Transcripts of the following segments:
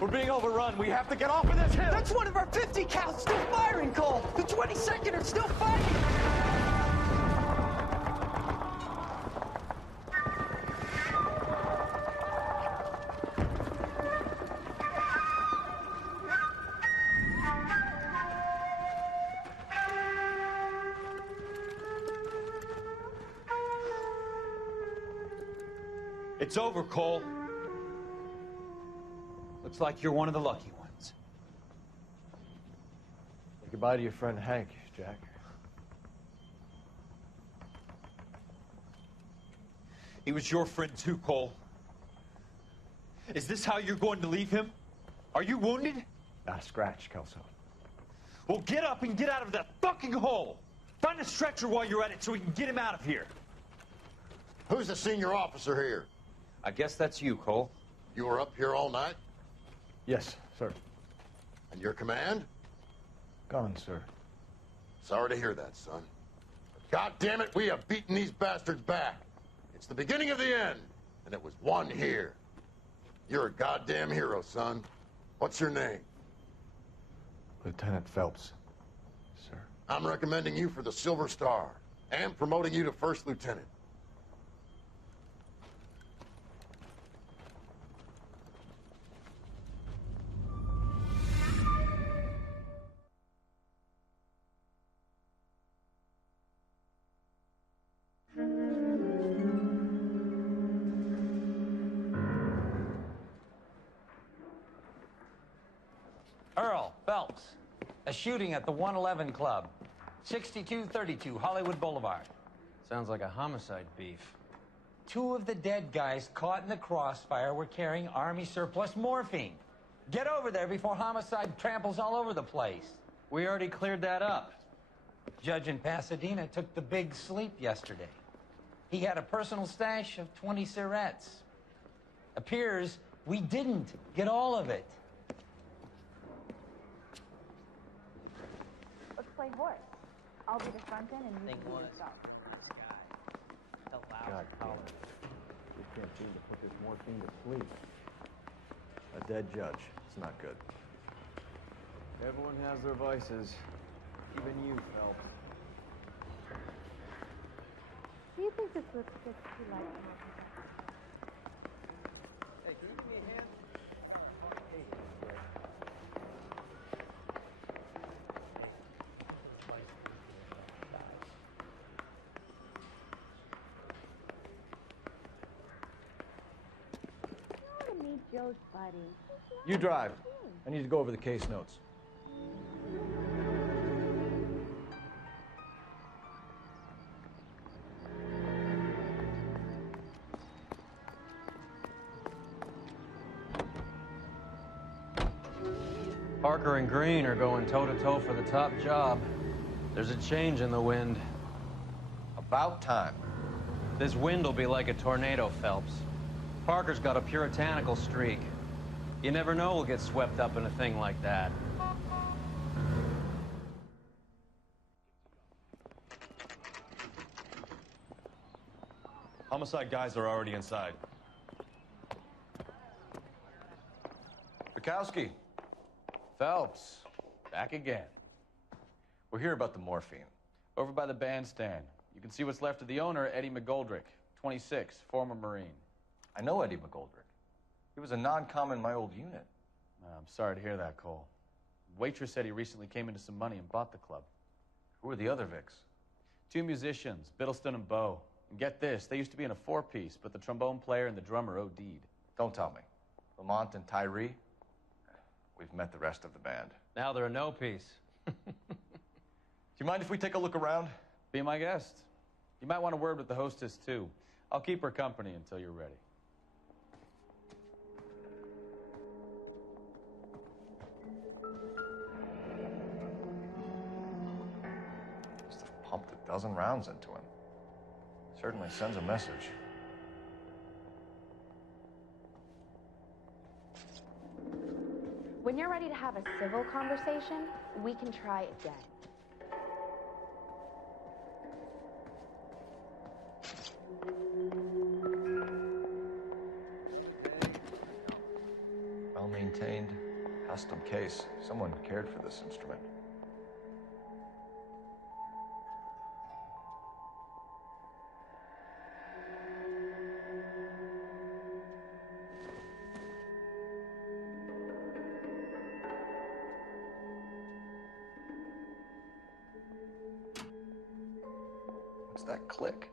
We're being overrun. We have to get off of this hill. That's one of our 50 cows still firing, Cole. The 22nd are still fighting. It's over, Cole. Looks like you're one of the lucky ones. Say goodbye to your friend Hank, Jack. He was your friend too, Cole. Is this how you're going to leave him? Are you wounded? Scratch, Kelso. Well, get up and get out of that fucking hole. Find a stretcher while you're at it so we can get him out of here. Who's the senior officer here? I guess that's you, Cole. You were up here all night? Yes, sir. And your command? Gone, sir. Sorry to hear that, son. God damn it, we have beaten these bastards back. It's the beginning of the end, and it was won here. You're a goddamn hero, son. What's your name? Lieutenant Phelps, sir. I'm recommending you for the Silver Star and promoting you to first lieutenant. Earl Phelps, a shooting at the 111 Club, 6232 Hollywood Boulevard. Sounds like a homicide beef. 2 of the dead guys caught in the crossfire were carrying Army surplus morphine. Get over there before homicide tramples all over the place. We already cleared that up. Judge in Pasadena took the big sleep yesterday. He had a personal stash of 20 cigarettes. Appears we didn't get all of it. Let's play horse. I'll be the front end and you Thing can be was, the stop. this guy, the God loud damn collar. it. We can't seem to put this morphine to sleep. A dead judge. It's not good. Everyone has their vices. Even you, Phelps. Do you think this lipstick's too light? Hey, can you give me a hand? I want to meet Joe's buddy. You drive. I need to go over the case notes. Parker and Green are going toe-to-toe for the top job. There's a change in the wind. About time. This wind will be like a tornado, Phelps. Parker's got a puritanical streak. You never know we'll get swept up in a thing like that. Homicide guys are already inside. Bukowski. Phelps, back again. We're here about the morphine. Over by the bandstand. You can see what's left of the owner, Eddie McGoldrick, 26, former Marine. I know Eddie McGoldrick. He was a non-com in my old unit. I'm sorry to hear that, Cole. Waitress said he recently came into some money and bought the club. Who are the other Vics? 2 musicians, Biddleston and Bowe. And get this, they used to be in a 4-piece, but the trombone player and the drummer OD'd. Don't tell me. Lamont and Tyree? We've met the rest of the band. Now they're a no-piece. Do you mind if we take a look around? Be my guest. You might want a word with the hostess, too. I'll keep her company until you're ready. Must have pumped a dozen rounds into him. Certainly sends a message. When you're ready to have a civil conversation, we can try again. Well, me Well-maintained, custom case. Someone cared for this instrument. What's that click?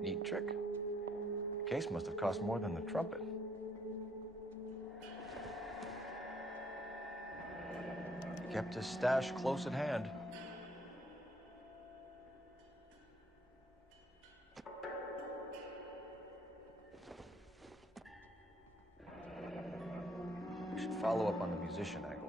Neat trick. The case must have cost more than the trumpet. He kept his stash close at hand. We should follow up on the musician angle.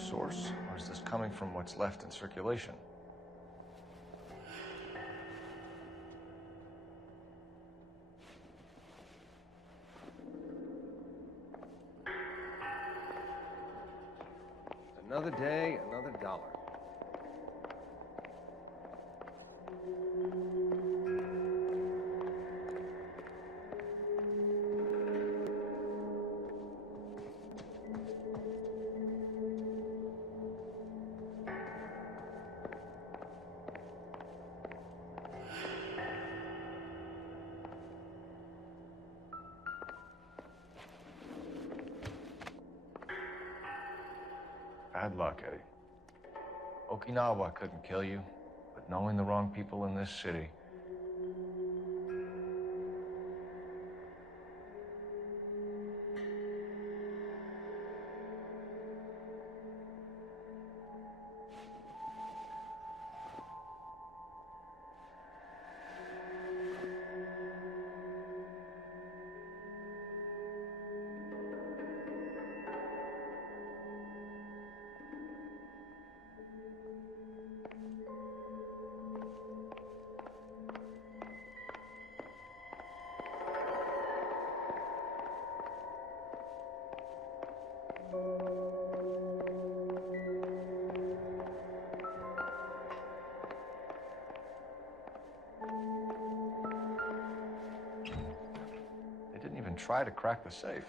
Source, or is this coming from what's left in circulation? Another day, another dollar. Bad luck, Eddie. Okinawa couldn't kill you, but knowing the wrong people in this city. They didn't even try to crack the safe.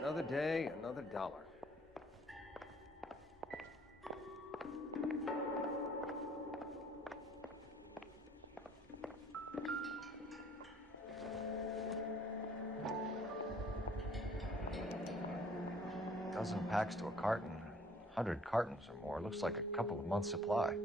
Another day, another dollar. Dozen packs to a carton, 100 cartons or more. Looks like a couple of months' supply.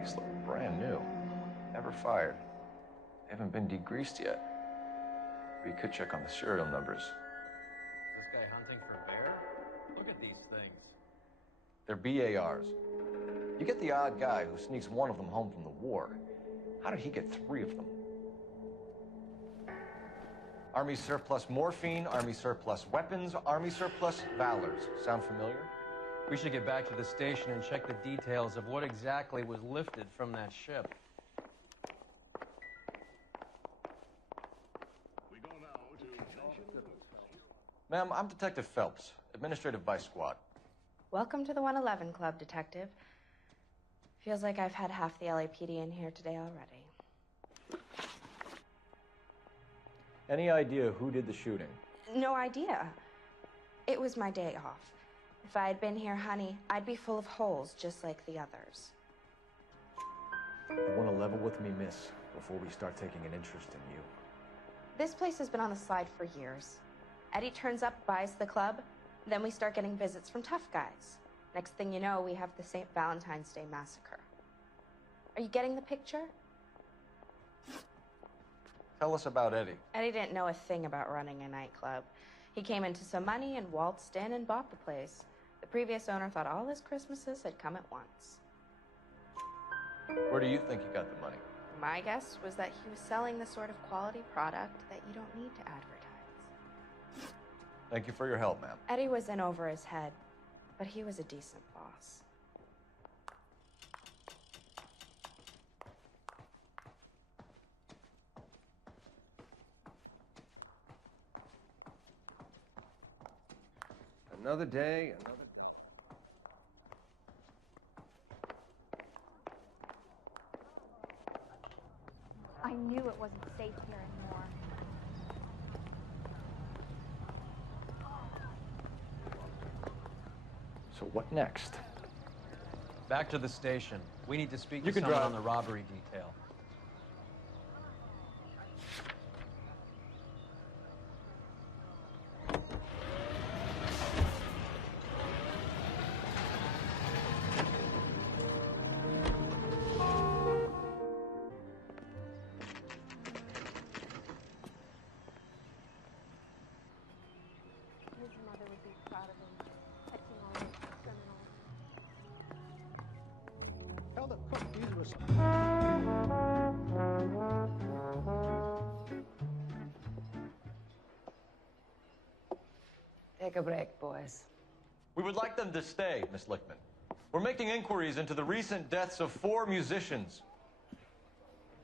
These look brand new. Never fired. They haven't been degreased yet. We could check on the serial numbers. Is this guy hunting for bear? Look at these things. They're BARs. You get the odd guy who sneaks one of them home from the war. How did he get 3 of them? Army surplus morphine, Army surplus weapons, Army surplus valors. Sound familiar? We should get back to the station and check the details of what exactly was lifted from that ship. Ma'am, I'm Detective Phelps, Administrative Vice Squad. Welcome to the 111 Club, Detective. Feels like I've had half the LAPD in here today already. Any idea who did the shooting? No idea. It was my day off. If I had been here, honey, I'd be full of holes just like the others. You want to level with me, miss, before we start taking an interest in you. This place has been on the slide for years. Eddie turns up, buys the club, then we start getting visits from tough guys. Next thing you know, we have the St. Valentine's Day massacre. Are you getting the picture? Tell us about Eddie. Eddie didn't know a thing about running a nightclub. He came into some money and waltzed in and bought the place. The previous owner thought all his Christmases had come at once. Where do you think he got the money? My guess was that he was selling the sort of quality product that you don't need to advertise. Thank you for your help, ma'am. Eddie was in over his head, but he was a decent boss. Another day, another dollar. I knew it wasn't safe here anymore. So what next? Back to the station. We need to speak You to can someone drive. on the robbery detail. His mother would be proud of him, catching all those criminals. Tell the cook these were Take a break, boys. We would like them to stay, Miss Lichtman. We're making inquiries into the recent deaths of 4 musicians.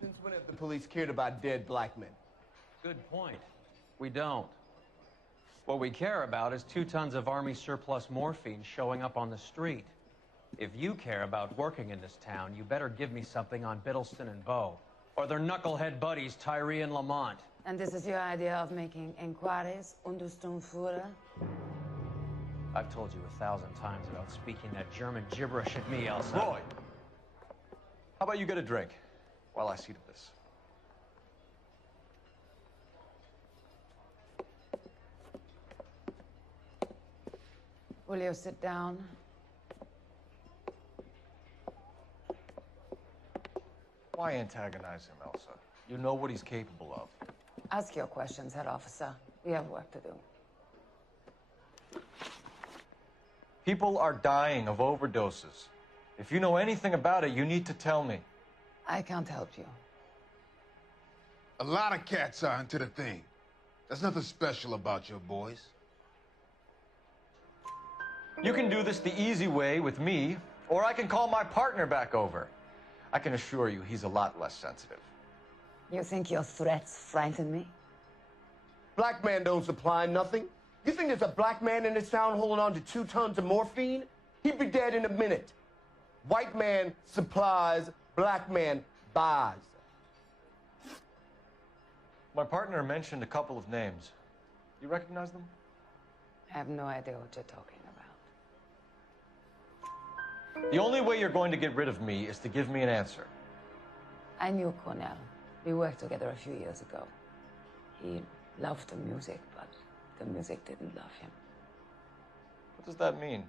Since when have the police cared about dead black men? Good point. We don't. What we care about is 2 tons of Army surplus morphine showing up on the street. If you care about working in this town, you better give me something on Biddleston and Bow, or their knucklehead buddies, Tyree and Lamont. And this is your idea of making inquiries, Untersturmführer? I've told you 1,000 times about speaking that German gibberish at me, Elsa. Roy, how about you get a drink while I see to this? Will you sit down? Why antagonize him, Elsa? You know what he's capable of. Ask your questions, head officer. We have work to do. People are dying of overdoses. If you know anything about it, you need to tell me. I can't help you. A lot of cats are into the thing. There's nothing special about your boys. You can do this the easy way with me, or I can call my partner back over. I can assure you he's a lot less sensitive. You think your threats frighten me? Black man don't supply nothing. You think there's a black man in this town holding on to 2 tons of morphine? He'd be dead in a minute. White man supplies, black man buys. My partner mentioned a couple of names. You recognize them? I have no idea what you're talking about. The only way you're going to get rid of me is to give me an answer. I knew Cornell. We worked together a few years ago. He loved the music, but the music didn't love him. What does that mean?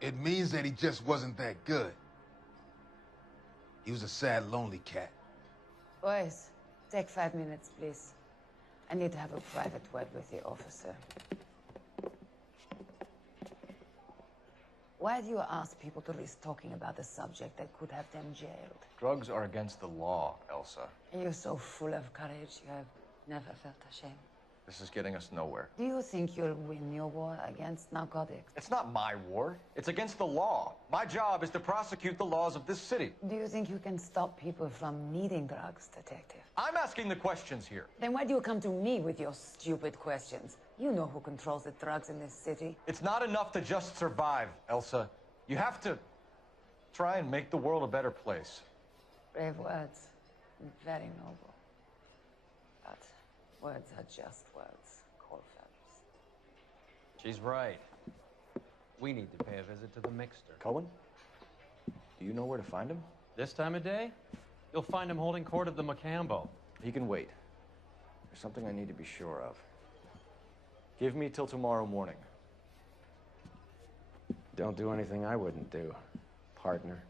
It means that he just wasn't that good. He was a sad, lonely cat. Boys, take 5 minutes, please. I need to have a private word with the officer. Why do you ask people to risk talking about a subject that could have them jailed? Drugs are against the law, Elsa. You're so full of courage, you have never felt ashamed. This is getting us nowhere. Do you think you'll win your war against narcotics? It's not my war. It's against the law. My job is to prosecute the laws of this city. Do you think you can stop people from needing drugs, Detective? I'm asking the questions here. Then why do you come to me with your stupid questions? You know who controls the drugs in this city. It's not enough to just survive, Elsa. You have to try and make the world a better place. Brave words. Very noble. But words are just words, Cole Phelps. She's right. We need to pay a visit to the mixer. Cohen? Do you know where to find him? This time of day? You'll find him holding court at the Macambo. He can wait. There's something I need to be sure of. Give me till tomorrow morning. Don't do anything I wouldn't do, partner.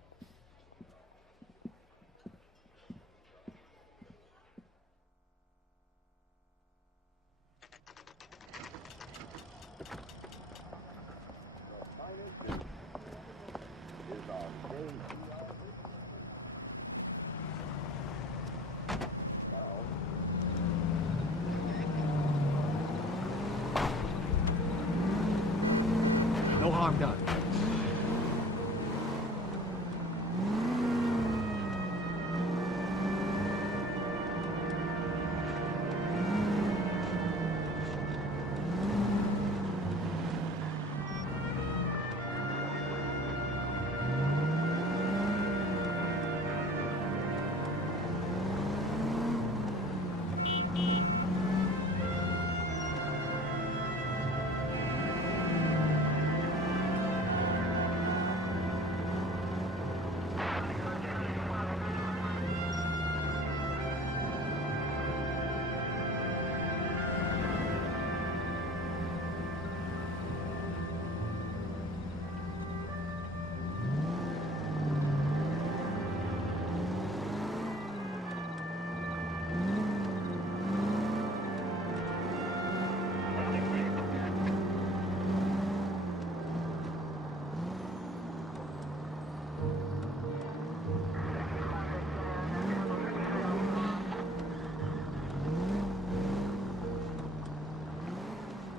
No harm done.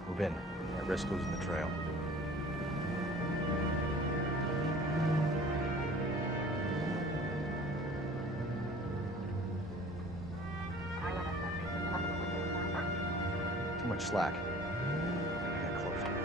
Move in. I risk losing the trail. Too much slack. Get closer.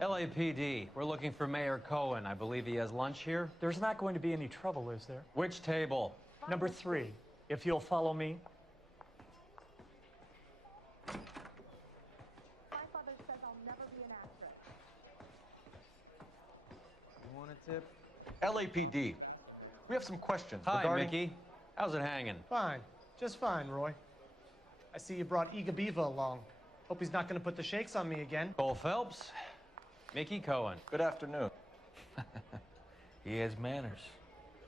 LAPD, we're looking for Mayor Cohen. I believe he has lunch here. There's not going to be any trouble, is there? Which table? Number 3, if you'll follow me. My father says I'll never be an actress. You want a tip? LAPD. We have some questions Hi, regarding... Mickey. How's it hanging? Fine. Just fine, Roy. I see you brought Eaga Beaver along. Hope he's not going to put the shakes on me again. Cole Phelps. Mickey Cohen. Good afternoon. He has manners.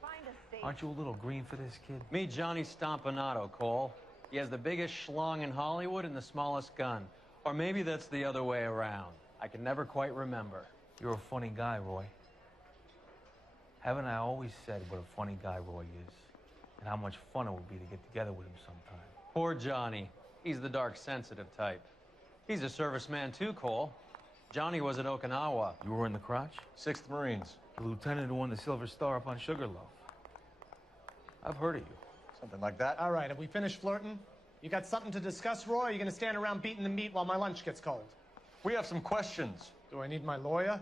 Find a seat. Aren't you a little green for this kid? Meet Johnny Stompanato, Cole. He has the biggest schlong in Hollywood and the smallest gun. Or maybe that's the other way around. I can never quite remember. You're a funny guy, Roy. Haven't I always said what a funny guy Roy is? And how much fun it would be to get together with him sometime. Poor Johnny. He's the dark, sensitive type. He's a serviceman too, Cole. Johnny was at Okinawa. You were in the crotch? 6th Marines. The lieutenant who won the Silver Star up on Sugarloaf. I've heard of you. Something like that. All right, have we finished flirting? You got something to discuss, Roy? Or are you going to stand around beating the meat while my lunch gets cold? We have some questions. Do I need my lawyer?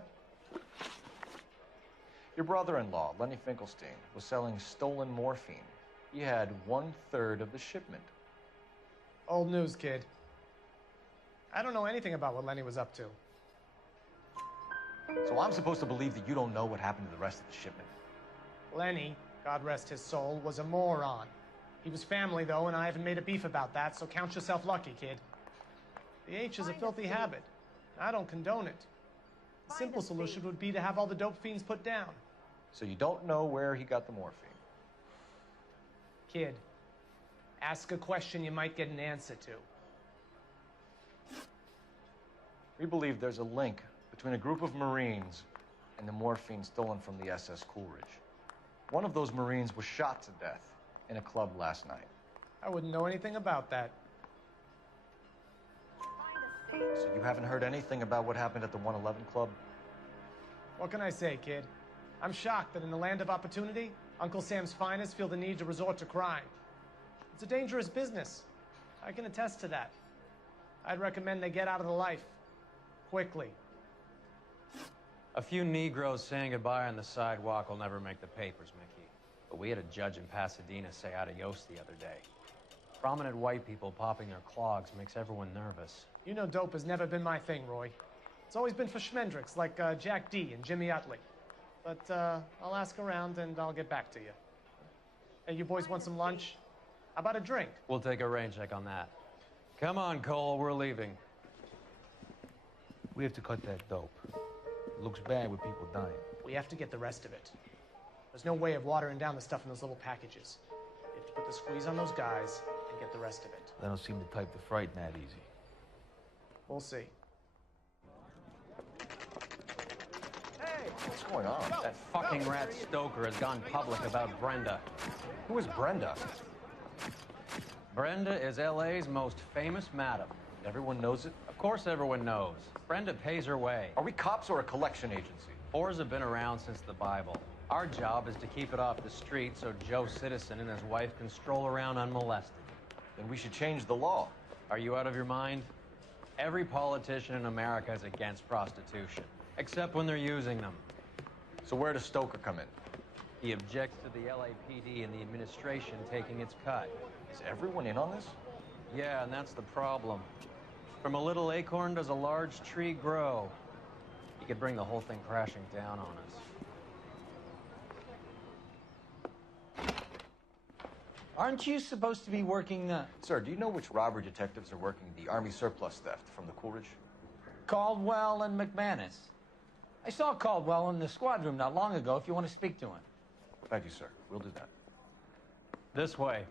Your brother-in-law, Lenny Finkelstein, was selling stolen morphine. He had 1/3 of the shipment. Old news, kid. I don't know anything about what Lenny was up to. So I'm supposed to believe that you don't know what happened to the rest of the shipment? Lenny, God rest his soul, was a moron. He was family, though, and I haven't made a beef about that, so count yourself lucky, kid. The H is a filthy habit. I don't condone it. The simple solution would be to have all the dope fiends put down. So you don't know where he got the morphine? Kid, ask a question you might get an answer to. We believe there's a link between a group of Marines and the morphine stolen from the SS Coolidge. One of those Marines was shot to death in a club last night. I wouldn't know anything about that. So you haven't heard anything about what happened at the 111 Club? What can I say, kid? I'm shocked that in the land of opportunity, Uncle Sam's finest feel the need to resort to crime. It's a dangerous business. I can attest to that. I'd recommend they get out of the life. Quickly. A few Negroes saying goodbye on the sidewalk will never make the papers, Mickey. But we had a judge in Pasadena say adios the other day. Prominent white people popping their clogs makes everyone nervous. You know dope has never been my thing, Roy. It's always been for schmendricks like Jack D. and Jimmy Utley. But I'll ask around and I'll get back to you. Hey, you boys want some lunch? How about a drink? We'll take a rain check on that. Come on, Cole, we're leaving. We have to cut that dope. It looks bad with people dying. We have to get the rest of it. There's no way of watering down the stuff in those little packages. You have to put the squeeze on those guys and get the rest of it. They don't seem the type to frighten that easy. We'll see. What's going on? That fucking rat Stoker has gone public about Brenda. Who is Brenda? Brenda is L.A.'s most famous madam. Everyone knows it? Of course everyone knows. Brenda pays her way. Are we cops or a collection agency? Whores have been around since the Bible. Our job is to keep it off the street so Joe Citizen and his wife can stroll around unmolested. Then we should change the law. Are you out of your mind? Every politician in America is against prostitution, except when they're using them. So where does Stoker come in? He objects to the LAPD and the administration taking its cut. Is everyone in on this? Yeah, and that's the problem. From a little acorn does a large tree grow. He could bring the whole thing crashing down on us. Aren't you supposed to be working, Sir, do you know which robbery detectives are working the Army surplus theft from the Coolidge? Caldwell and McManus? I saw Caldwell in the squad room not long ago if you want to speak to him. Thank you, sir. We'll do that. This way.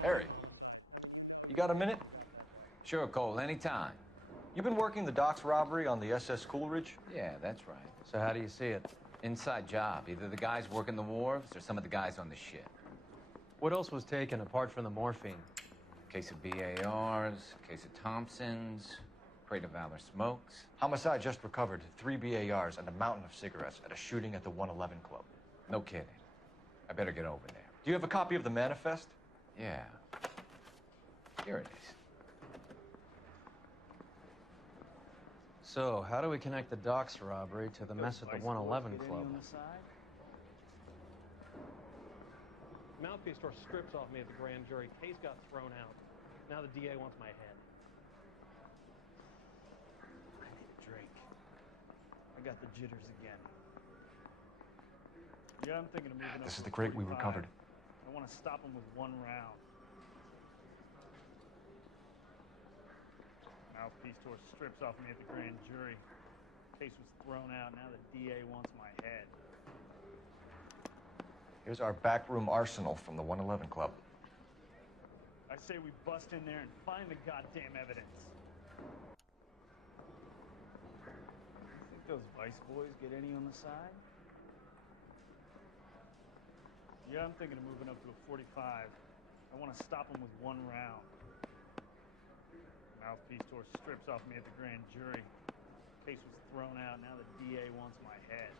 Harry, you got a minute? Sure, Cole, anytime. You've been working the docks robbery on the SS Coolidge? Yeah, that's right. So how do you see it? Inside job. Either the guys working the wharves or some of the guys on the ship. What else was taken apart from the morphine? Case of BARs, case of Thompsons, crate of Valor smokes. Homicide just recovered 3 BARs and a mountain of cigarettes at a shooting at the 111 Club. No kidding. I better get over there. Do you have a copy of the manifest? Yeah. Here it is. So, how do we connect the docks robbery to the mess at the 111 Club? Mouthpiece tore strips off me at the grand jury. Case got thrown out. Now the DA wants my head. I need a drink. I got the jitters again. Yeah, I'm thinking of moving up. This is to the crate we 45. recovered. I want to stop him with one round. Mouthpiece tore strips off me at the grand jury. Case was thrown out. Now the DA wants my head. Here's our backroom arsenal from the 111 Club. I say we bust in there and find the goddamn evidence. You think those Vice boys get any on the side? Yeah, I'm thinking of moving up to a 45. I want to stop them with one round. Mouthpiece tore strips off me at the grand jury. Case was thrown out. Now the DA wants my head.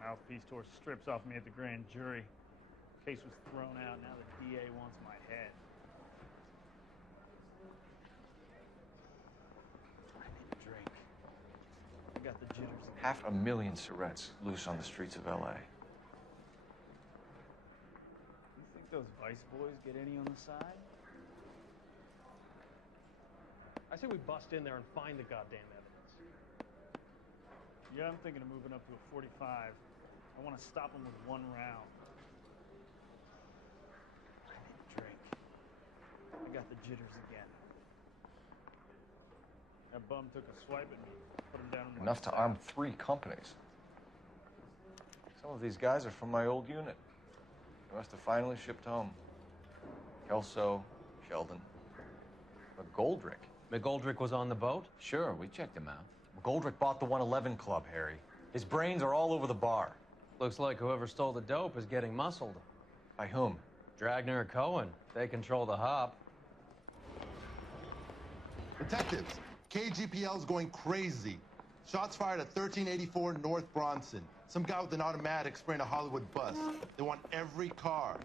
Mouthpiece tore strips off me at the grand jury. Case was thrown out. Now the DA wants my head. I need a drink. I got the jitters again. 500,000 cigarettes loose on the streets of L.A. You think those Vice boys get any on the side? I say we bust in there and find the goddamn evidence. Yeah, I'm thinking of moving up to a 45. I want to stop them with one round. I need a drink. I got the jitters again. That bum took a swipe at me. Put him down on my Enough to arm 3 companies. Some of these guys are from my old unit. They must have finally shipped home. Kelso, Sheldon, McGoldrick. McGoldrick was on the boat? Sure, we checked him out. McGoldrick bought the 111 Club, Harry. His brains are all over the bar. Looks like whoever stole the dope is getting muscled. By whom? Dragner or Cohen. They control the hop. Detectives, KGPL's going crazy. Shots fired at 1384 North Bronson. Some guy with an automatic spraying a Hollywood bus. They want every car.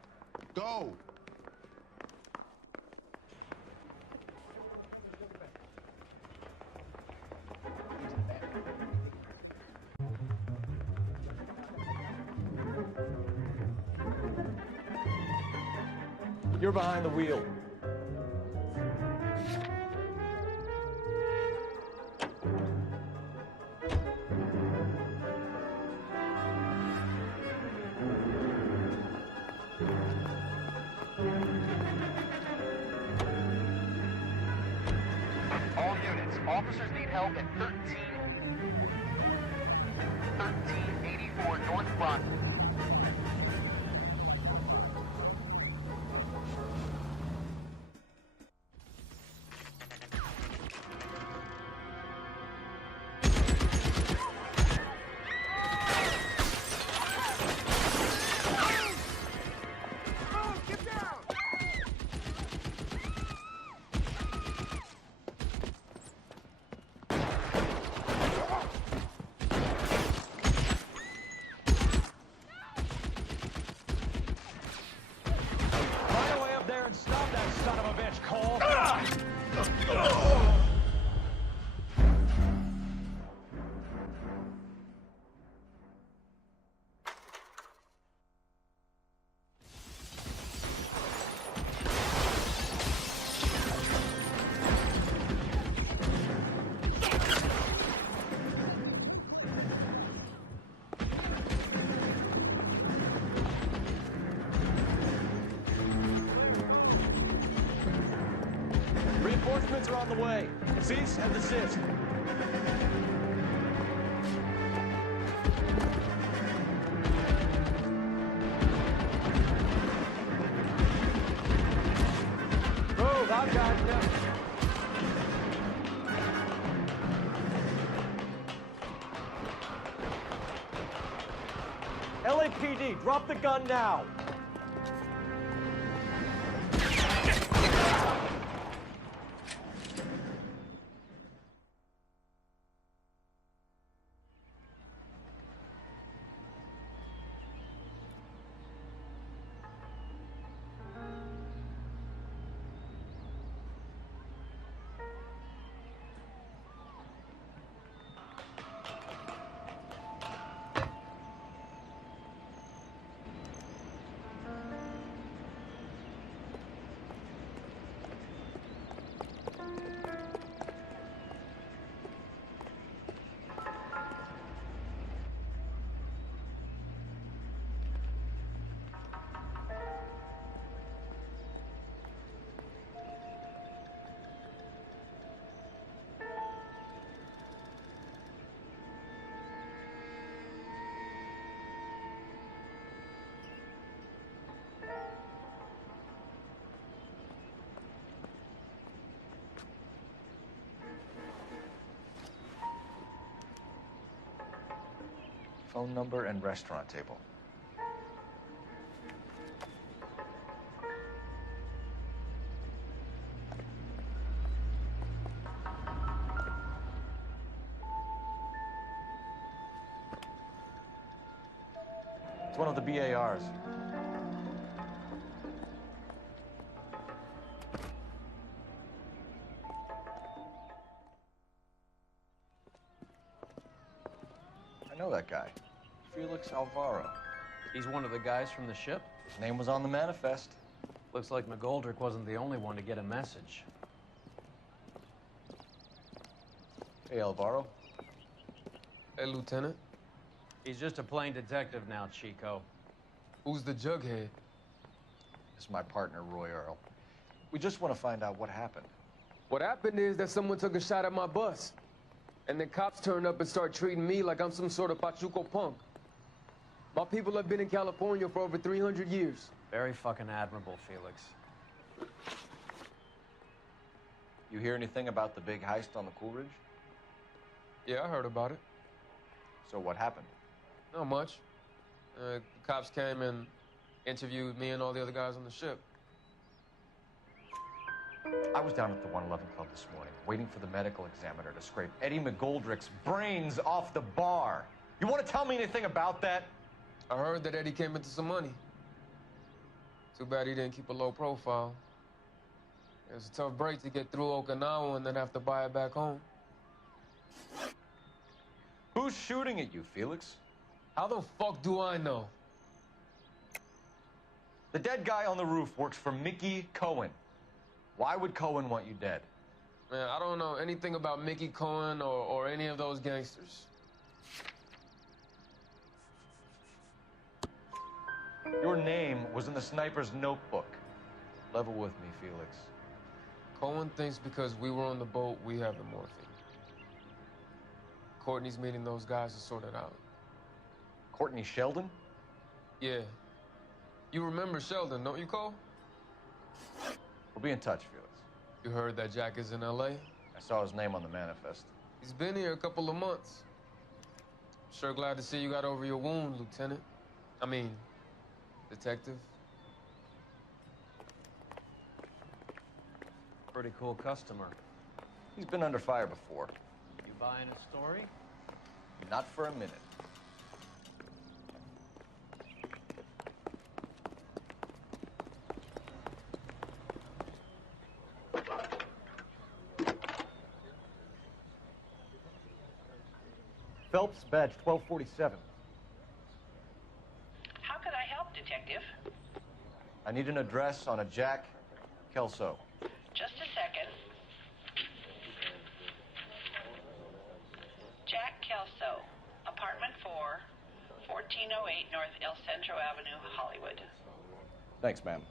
Go! You're behind the wheel. All units, officers need help at 1384 North Bronson. Stop that son of a bitch, Cole! Reinforcements are on the way. Cease and desist. Move, I've got you. LAPD, drop the gun now. Phone number and restaurant table. It's one of the BARs. I know that guy. Felix Alvaro. He's one of the guys from the ship? His name was on the manifest. Looks like McGoldrick wasn't the only one to get a message. Hey, Alvaro. Hey, Lieutenant. He's just a plain detective now, Chico. Who's the jughead? This is my partner, Roy Earl. We just want to find out what happened. What happened is that someone took a shot at my bus. And then cops turned up and start treating me like I'm some sort of Pachuco punk. My people have been in California for over 300 years. Very fucking admirable, Felix. You hear anything about the big heist on the Coolidge? Yeah, I heard about it. So what happened? Not much. The cops came and interviewed me and all the other guys on the ship. I was down at the 111 Club this morning, waiting for the medical examiner to scrape Eddie McGoldrick's brains off the bar. You want to tell me anything about that? I heard that Eddie came into some money. Too bad he didn't keep a low profile. It was a tough break to get through Okinawa and then have to buy it back home. Who's shooting at you, Felix? How the fuck do I know? The dead guy on the roof works for Mickey Cohen. Why would Cohen want you dead? Man, I don't know anything about Mickey Cohen or any of those gangsters. Your name was in the sniper's notebook. Level with me, Felix. Cohen thinks because we were on the boat, we have the morphine. Courtney's meeting those guys to sort it out. Courtney Sheldon? Yeah. You remember Sheldon, don't you, Cole? We'll be in touch, Felix. You heard that Jack is in L.A.? I saw his name on the manifest. He's been here a couple of months. Sure glad to see you got over your wound, Lieutenant. I mean, Detective. Pretty cool customer. He's been under fire before. You buying his story? Not for a minute. Phelps, badge 1247. How could I help, Detective? I need an address on a Jack Kelso. Just a second. Jack Kelso, apartment 4, 1408 North El Centro Avenue, Hollywood. Thanks, ma'am.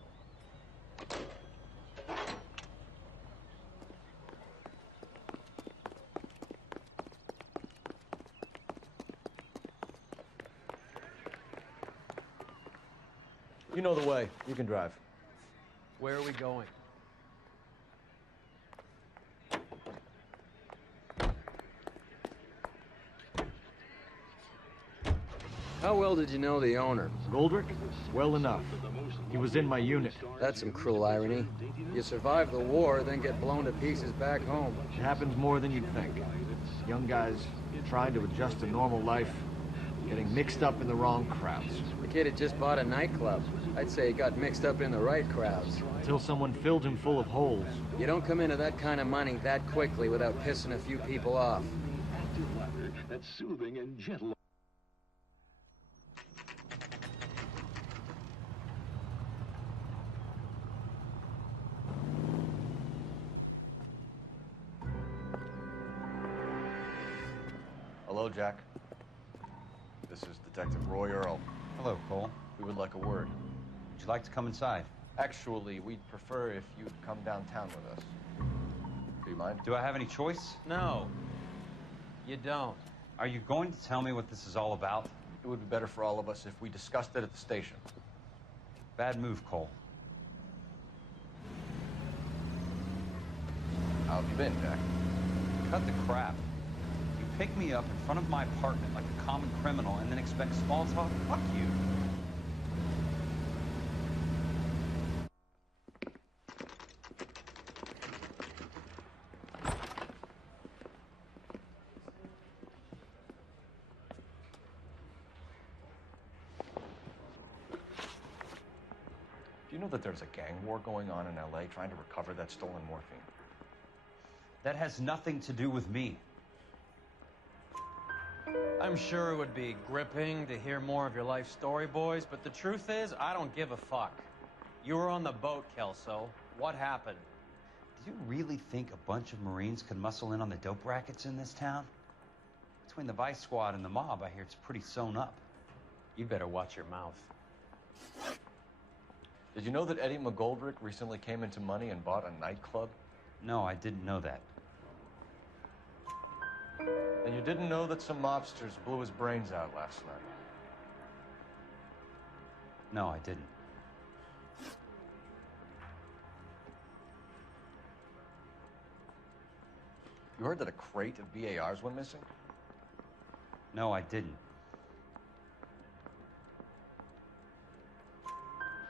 You know the way. You can drive. Where are we going? How well did you know the owner? Goldrick? Well enough. He was in my unit. That's some cruel irony. You survive the war, then get blown to pieces back home. It happens more than you'd think. Young guys trying to adjust to normal life, getting mixed up in the wrong crowds. The kid had just bought a nightclub. I'd say he got mixed up in the right crowds. Until someone filled him full of holes. You don't come into that kind of money that quickly without pissing a few people off. That's soothing and gentle. Hello, Jack. This is Detective Roy Earl. Hello, Cole. We would like a word. Would you like to come inside? Actually, we'd prefer if you'd come downtown with us. Do you mind? Do I have any choice? No. You don't. Are you going to tell me what this is all about? It would be better for all of us if we discussed it at the station. Bad move, Cole. How have you been, Jack? Cut the crap. You pick me up in front of my apartment like a common criminal and then expect small talk? Fuck you. Do you know that there's a gang war going on in L.A. trying to recover that stolen morphine? That has nothing to do with me. I'm sure it would be gripping to hear more of your life story, boys, but the truth is, I don't give a fuck. You were on the boat, Kelso. What happened? Do you really think a bunch of Marines could muscle in on the dope rackets in this town? Between the Vice Squad and the mob, I hear it's pretty sewn up. You better watch your mouth. Did you know that Eddie McGoldrick recently came into money and bought a nightclub? No, I didn't know that. And you didn't know that some mobsters blew his brains out last night? No, I didn't. You heard that a crate of BARs went missing? No, I didn't.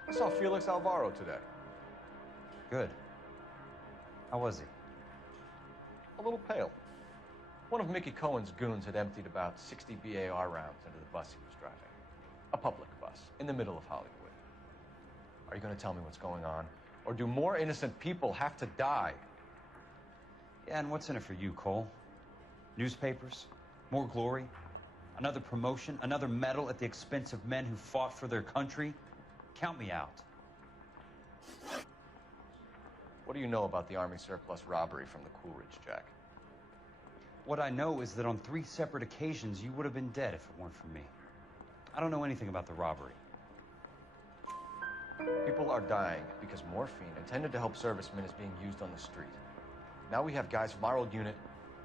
I saw Felix Alvaro today. Good. How was he? A little pale. One of Mickey Cohen's goons had emptied about 60 BAR rounds into the bus he was driving. A public bus, in the middle of Hollywood. Are you going to tell me what's going on? Or do more innocent people have to die? Yeah, and what's in it for you, Cole? Newspapers? More glory? Another promotion? Another medal at the expense of men who fought for their country? Count me out. What do you know about the Army surplus robbery from the Coolidge, Jack? What I know is that on 3 separate occasions, you would have been dead if it weren't for me. I don't know anything about the robbery. People are dying because morphine intended to help servicemen is being used on the street. Now we have guys from our old unit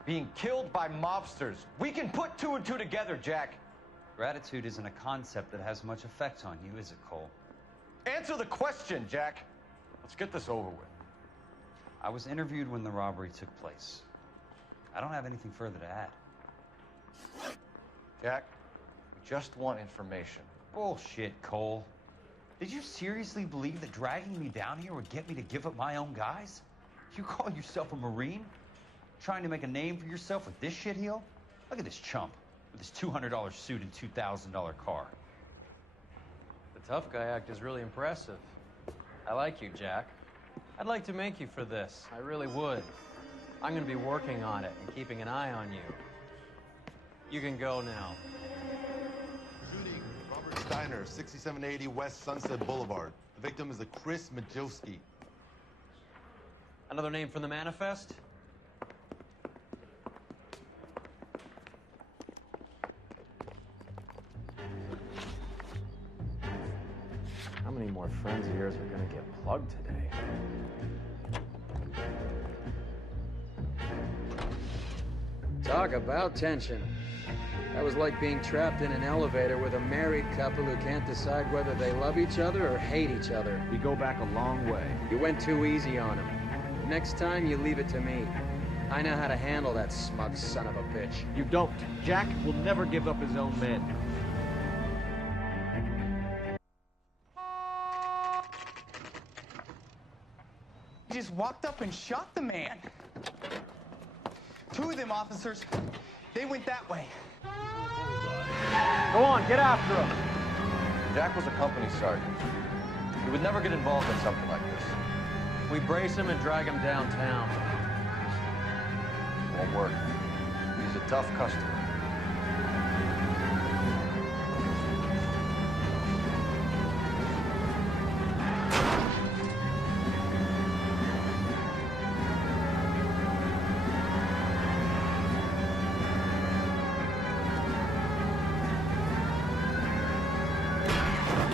being killed by mobsters. We can put 2 and 2 together, Jack. Gratitude isn't a concept that has much effect on you, is it, Cole? Answer the question, Jack. Let's get this over with. I was interviewed when the robbery took place. I don't have anything further to add. Jack, we just want information. Bullshit, Cole. Did you seriously believe that dragging me down here would get me to give up my own guys? You call yourself a Marine? Trying to make a name for yourself with this shitheel? Look at this chump with his $200 suit and $2,000 car. The tough guy act is really impressive. I like you, Jack. I'd like to make you for this. I really would. I'm going to be working on it and keeping an eye on you. You can go now. Shooting, Robert Steiner, 6780 West Sunset Boulevard. The victim is a Chris Majowski. Another name from the manifest? How many more friends of yours are going to get plugged today? Talk about tension. That was like being trapped in an elevator with a married couple who can't decide whether they love each other or hate each other. We go back a long way. You went too easy on him. Next time, you leave it to me. I know how to handle that smug son of a bitch. You don't. Jack will never give up his own men. He just walked up and shot the man. 2 of them officers, they went that way. Go on, get after him. Jack was a company sergeant. He would never get involved in something like this. We brace him and drag him downtown. Won't work. He's a tough customer.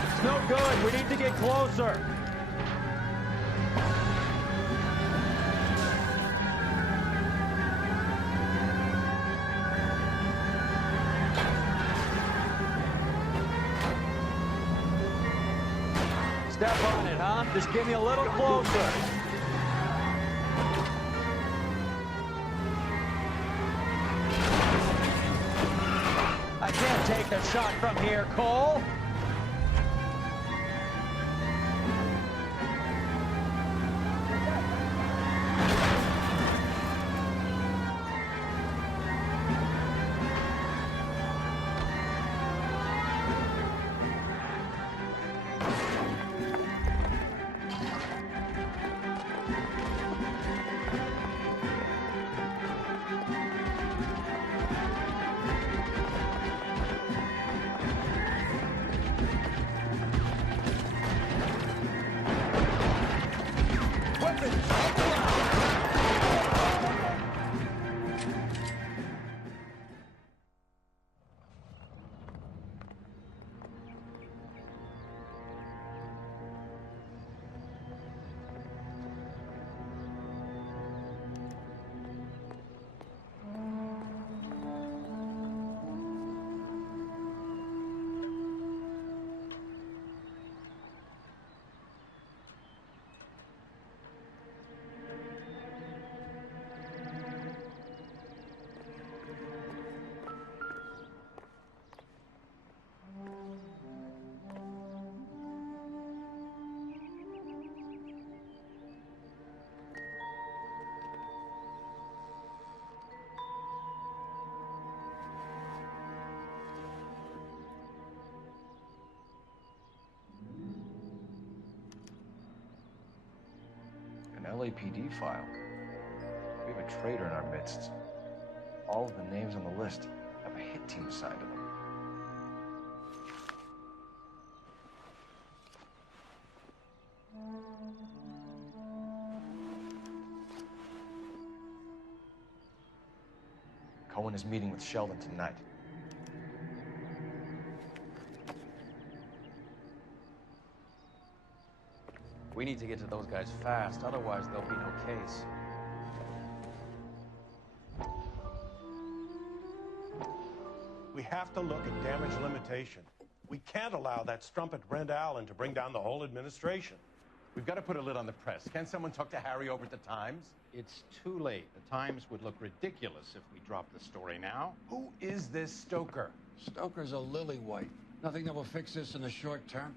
It's no good. We need to get closer. Step on it, huh? Just get me a little closer. take the shot from here, Cole. LAPD file. We have a traitor in our midst. All of the names on the list have a hit team assigned to them. Cohen is meeting with Sheldon tonight. We need to get to those guys fast, otherwise there'll be no case. We have to look at damage limitation. We can't allow that strumpet Brenda Allen to bring down the whole administration. We've got to put a lid on the press. Can someone talk to Harry over at the Times? It's too late. The Times would look ridiculous if we dropped the story now. Who is this Stoker? Stoker's a lily-white. Nothing that will fix this in the short term.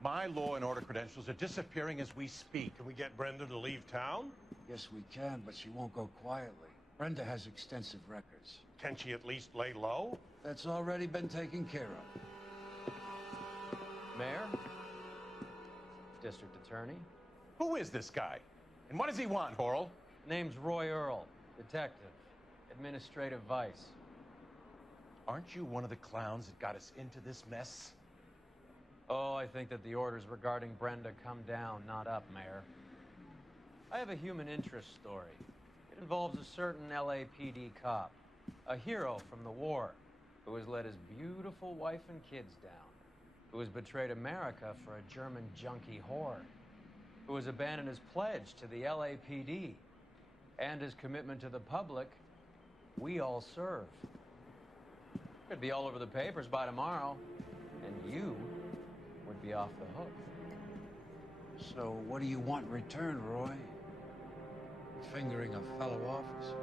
My law and order credentials are disappearing as we speak. Can we get Brenda to leave town? Yes, we can, but she won't go quietly. Brenda has extensive records. Can she at least lay low? That's already been taken care of. Mayor? District Attorney? Who is this guy? And what does he want, Horrell? Name's Roy Earl, detective, administrative vice. Aren't you one of the clowns that got us into this mess? Oh, I think that the orders regarding Brenda come down, not up, Mayor. I have a human interest story. It involves a certain LAPD cop, a hero from the war, who has let his beautiful wife and kids down, who has betrayed America for a German junkie whore, who has abandoned his pledge to the LAPD and his commitment to the public. We all serve. Could be all over the papers by tomorrow, and you would be off the hook. So what do you want in return, Roy? Fingering a fellow officer?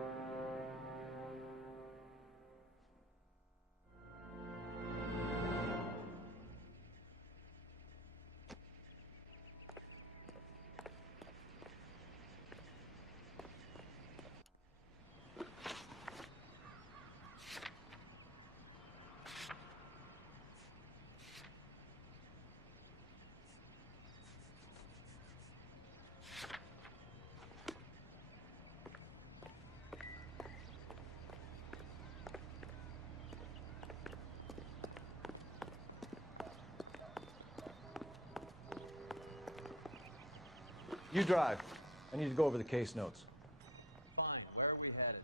You drive. I need to go over the case notes. Fine, where are we headed?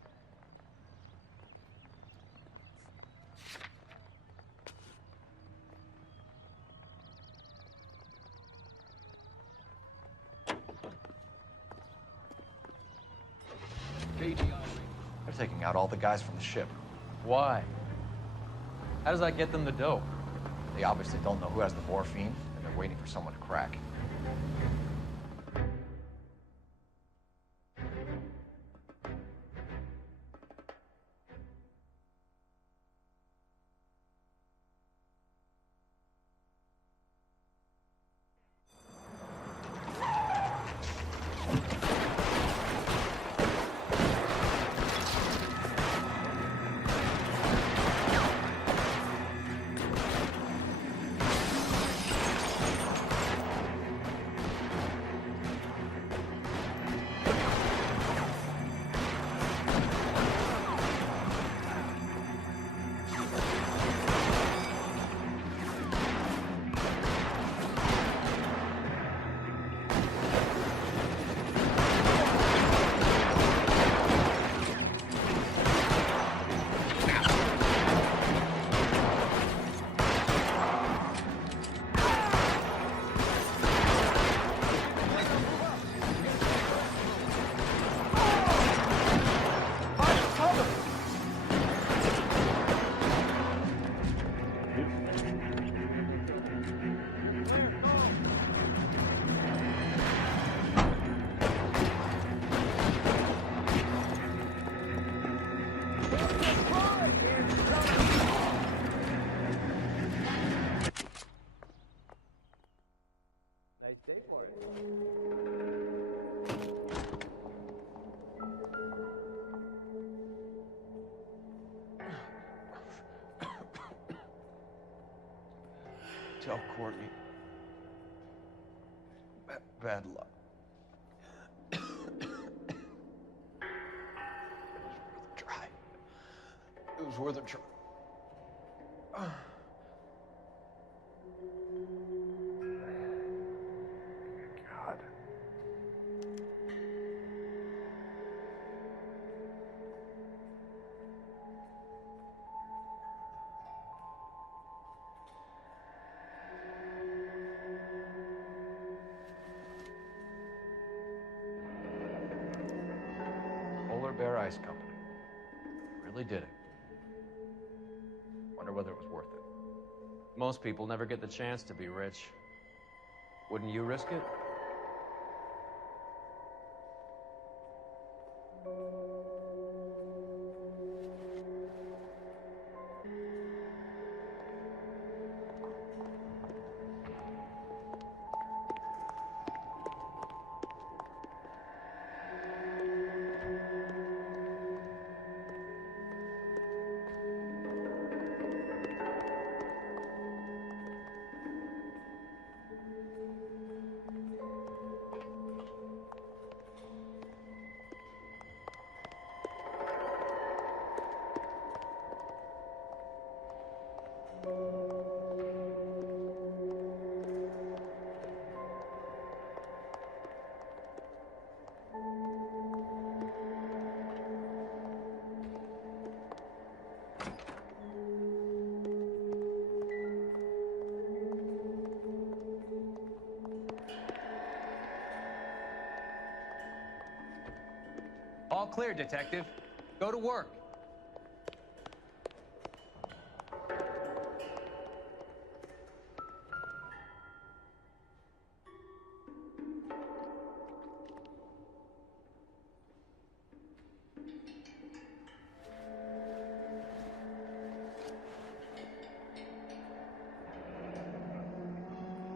They're taking out all the guys from the ship. Why? How does that get them the dope? They obviously don't know who has the morphine, and they're waiting for someone to crack. Nice day for it. Tell Courtney. Bad luck. It was worth a try. It was worth a try. God. Polar Bear Ice Company. Really did it. Wonder whether it was worth it. Most people never get the chance to be rich. Wouldn't you risk it? All clear, Detective. Go to work.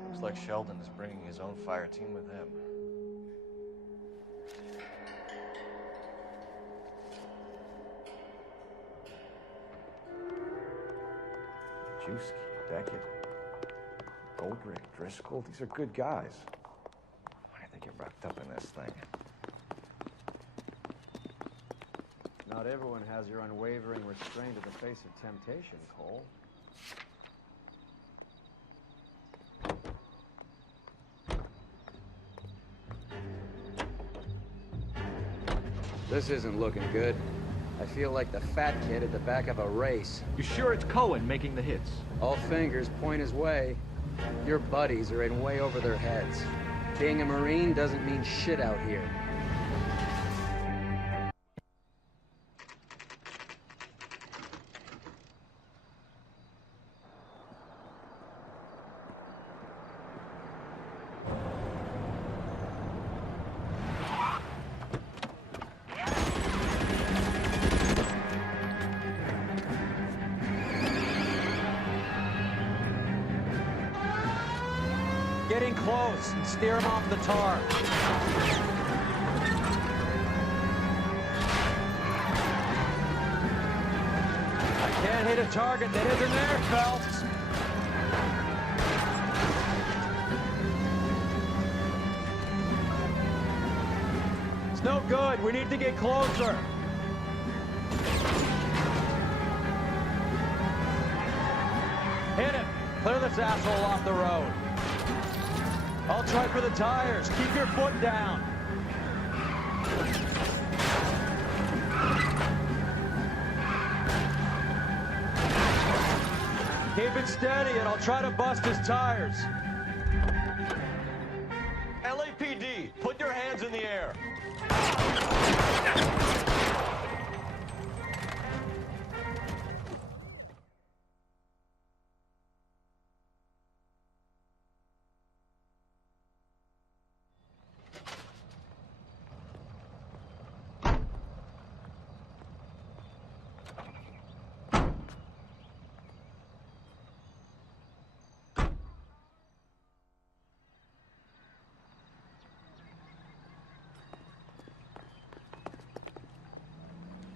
Looks like Sheldon is bringing his own fire team with him. Juski, Beckett, Goldrick, Driscoll, these are good guys. Why did they get wrapped up in this thing? Not everyone has your unwavering restraint in the face of temptation, Cole. This isn't looking good. I feel like the fat kid at the back of a race. You sure it's Cohen making the hits? All fingers point his way. Your buddies are in way over their heads. Being a Marine doesn't mean shit out here. Getting close. Steer him off the tar. I can't hit a target that isn't there, Phelps. It's no good. We need to get closer. Hit him. Clear this asshole off the road. I'll try for the tires. Keep your foot down. Keep it steady and I'll try to bust his tires. LAPD, put your hands in the air.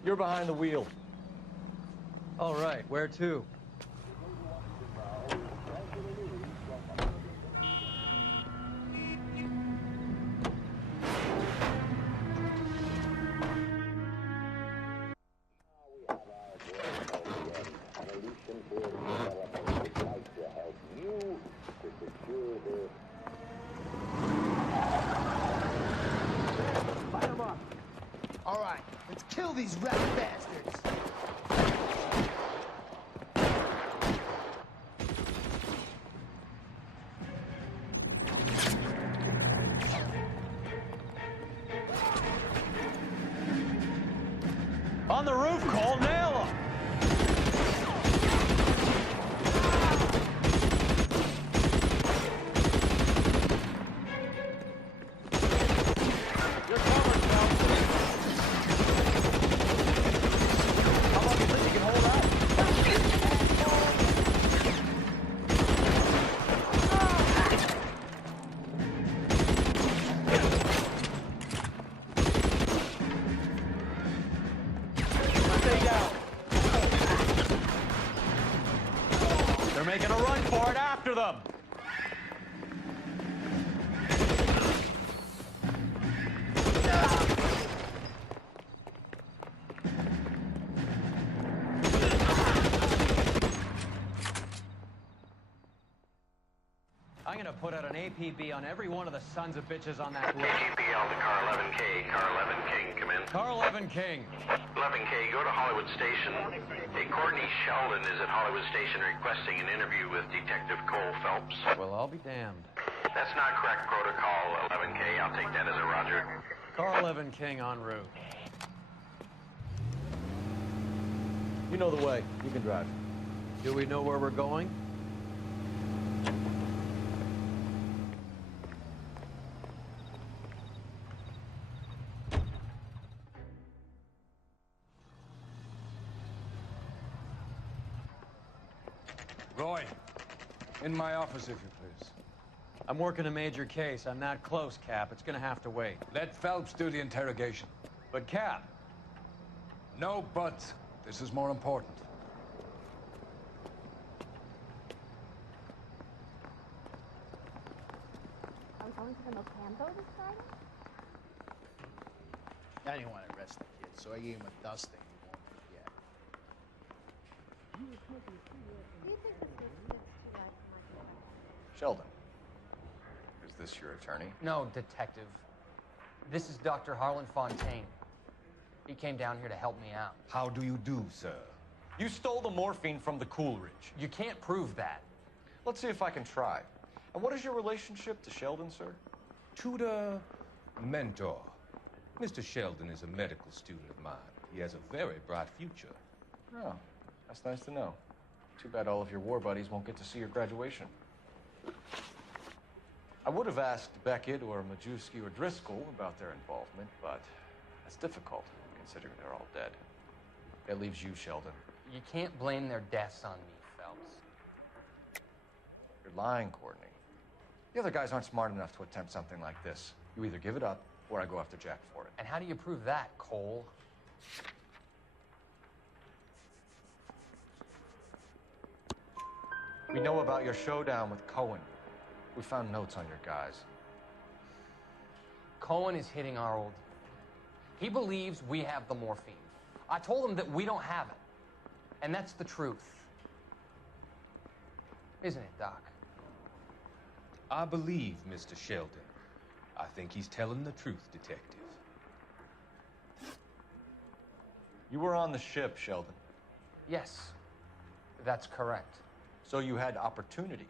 You're behind the wheel. All right, where to? All right, let's kill these rat bastards. On the roof, Cole, nail him! You're covered, Phelps. How long do you think you can hold out? Stay down. They're making a run for it after them. I'm gonna put out an APB on every one of the sons of bitches on that list. KGPL to car 11K. Car 11 King, come in. Car 11 King. 11K, go to Hollywood Station. Hey, Courtney Sheldon is at Hollywood Station requesting an interview with Detective Cole Phelps. Well, I'll be damned. That's not correct protocol, 11K. I'll take that as a roger. Car 11 King en route. You know the way. You can drive. Do we know where we're going? Roy, in my office, if you please. I'm working a major case. I'm not close, Cap. It's gonna have to wait. Let Phelps do the interrogation. But, Cap. No buts. This is more important. Are we going to the Mocampo this Friday? I didn't want to arrest the kid, so I gave him a dusting he won't forget. Do you think this was too late for my boy? Sheldon. Is this your attorney? No, detective. This is Dr. Harlan Fontaine. He came down here to help me out. How do you do, sir? You stole the morphine from the Coolidge. You can't prove that. Let's see if I can try. And what is your relationship to Sheldon, sir? Tutor, mentor. Mr. Sheldon is a medical student of mine. He has a very bright future. Oh, that's nice to know. Too bad all of your war buddies won't get to see your graduation. I would have asked Beckett or Majewski or Driscoll about their involvement, but that's difficult, considering they're all dead. That leaves you, Sheldon. You can't blame their deaths on me, Phelps. You're lying, Courtney. The other guys aren't smart enough to attempt something like this. You either give it up, or I go after Jack for it. And how do you prove that, Cole? We know about your showdown with Cohen. We found notes on your guys. Cohen is hitting our old deal. He believes we have the morphine. I told him that we don't have it. And that's the truth. Isn't it, Doc? I believe Mr. Sheldon. I think he's telling the truth, Detective. You were on the ship, Sheldon. Yes, that's correct. So you had opportunity.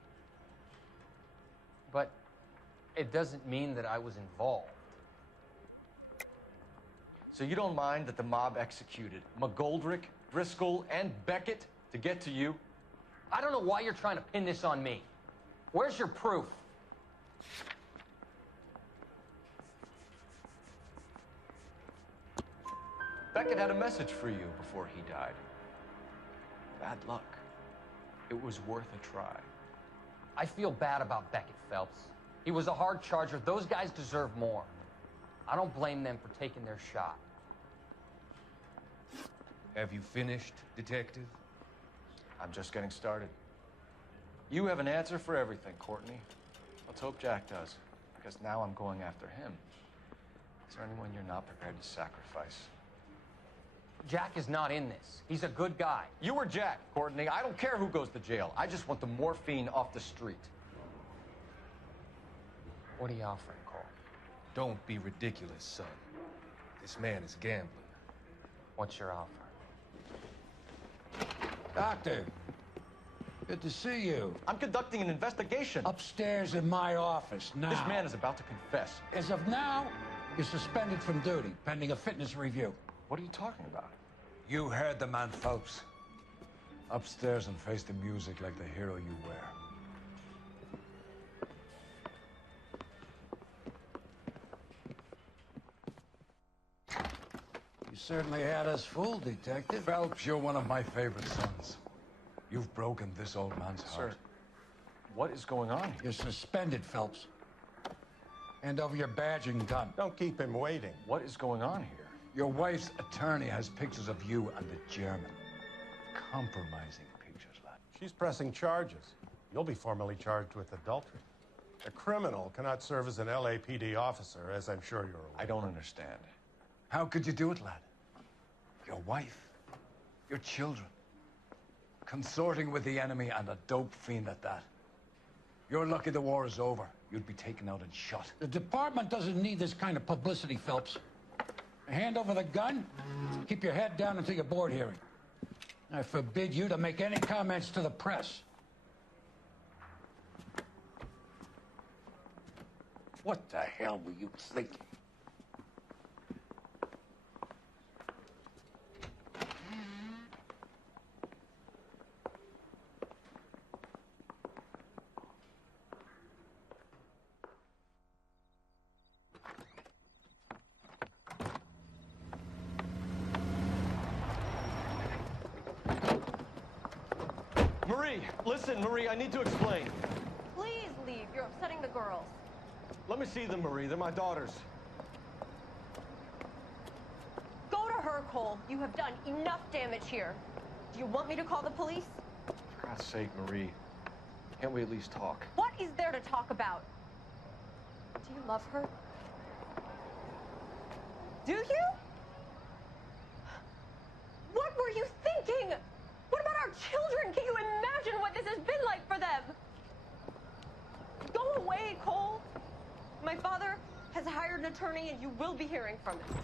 But it doesn't mean that I was involved. So you don't mind that the mob executed McGoldrick, Driscoll, and Beckett to get to you? I don't know why you're trying to pin this on me. Where's your proof? Beckett had a message for you before he died. Bad luck. It was worth a try. I feel bad about Beckett, Phelps. He was a hard charger. Those guys deserve more. I don't blame them for taking their shot. Have you finished, Detective? I'm just getting started. You have an answer for everything, Courtney. Let's hope Jack does, because now I'm going after him. Is there anyone you're not prepared to sacrifice? Jack is not in this. He's a good guy. You or Jack, Courtney. I don't care who goes to jail. I just want the morphine off the street. What are you offering, Cole? Don't be ridiculous, son. This man is gambling. What's your offer? Doctor, good to see you. I'm conducting an investigation. Upstairs in my office, now. This man is about to confess. As of now, you're suspended from duty, pending a fitness review. What are you talking about? You heard the man, Phelps. Upstairs and face the music like the hero you were. You certainly had us fooled, Detective. Phelps, you're one of my favorite sons. You've broken this old man's heart. Sir, what is going on here? You're suspended, Phelps. Hand over your badge and gun. Don't keep him waiting. What is going on here? Your wife's attorney has pictures of you and the German. Compromising pictures, lad. She's pressing charges. You'll be formally charged with adultery. A criminal cannot serve as an LAPD officer, as I'm sure you're aware. I don't understand. How could you do it, lad? Your wife, your children, consorting with the enemy and a dope fiend at that. You're lucky the war is over. You'd be taken out and shot. The department doesn't need this kind of publicity, Phelps. Hand over the gun, keep your head down until your board hearing. I forbid you to make any comments to the press. What the hell were you thinking? Marie, listen, Marie, I need to explain. Please leave. You're upsetting the girls. Let me see them, Marie. They're my daughters. Go to her, Cole. You have done enough damage here. Do you want me to call the police? For God's sake, Marie, can't we at least talk? What is there to talk about? Do you love her? Do you? What were you thinking? What about our children? Can you imagine what this has been like for them? Go away, Cole. My father has hired an attorney and you will be hearing from him.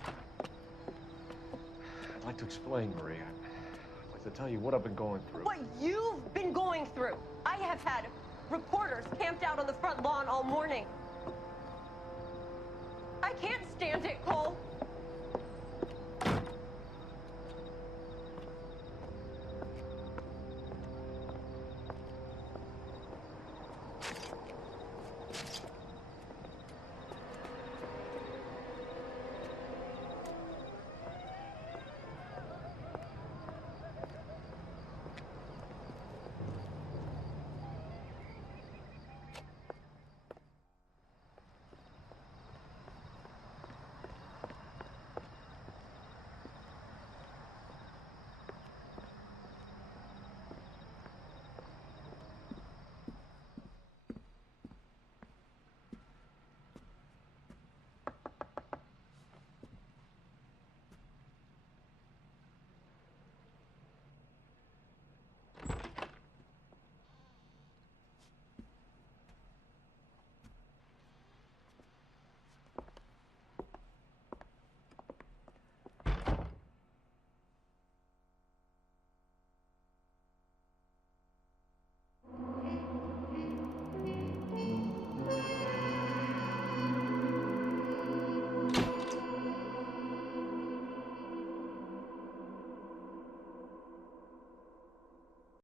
I'd like to explain, Marie. I'd like to tell you what I've been going through. What you've been going through. I have had reporters camped out on the front lawn all morning. I can't stand it, Cole.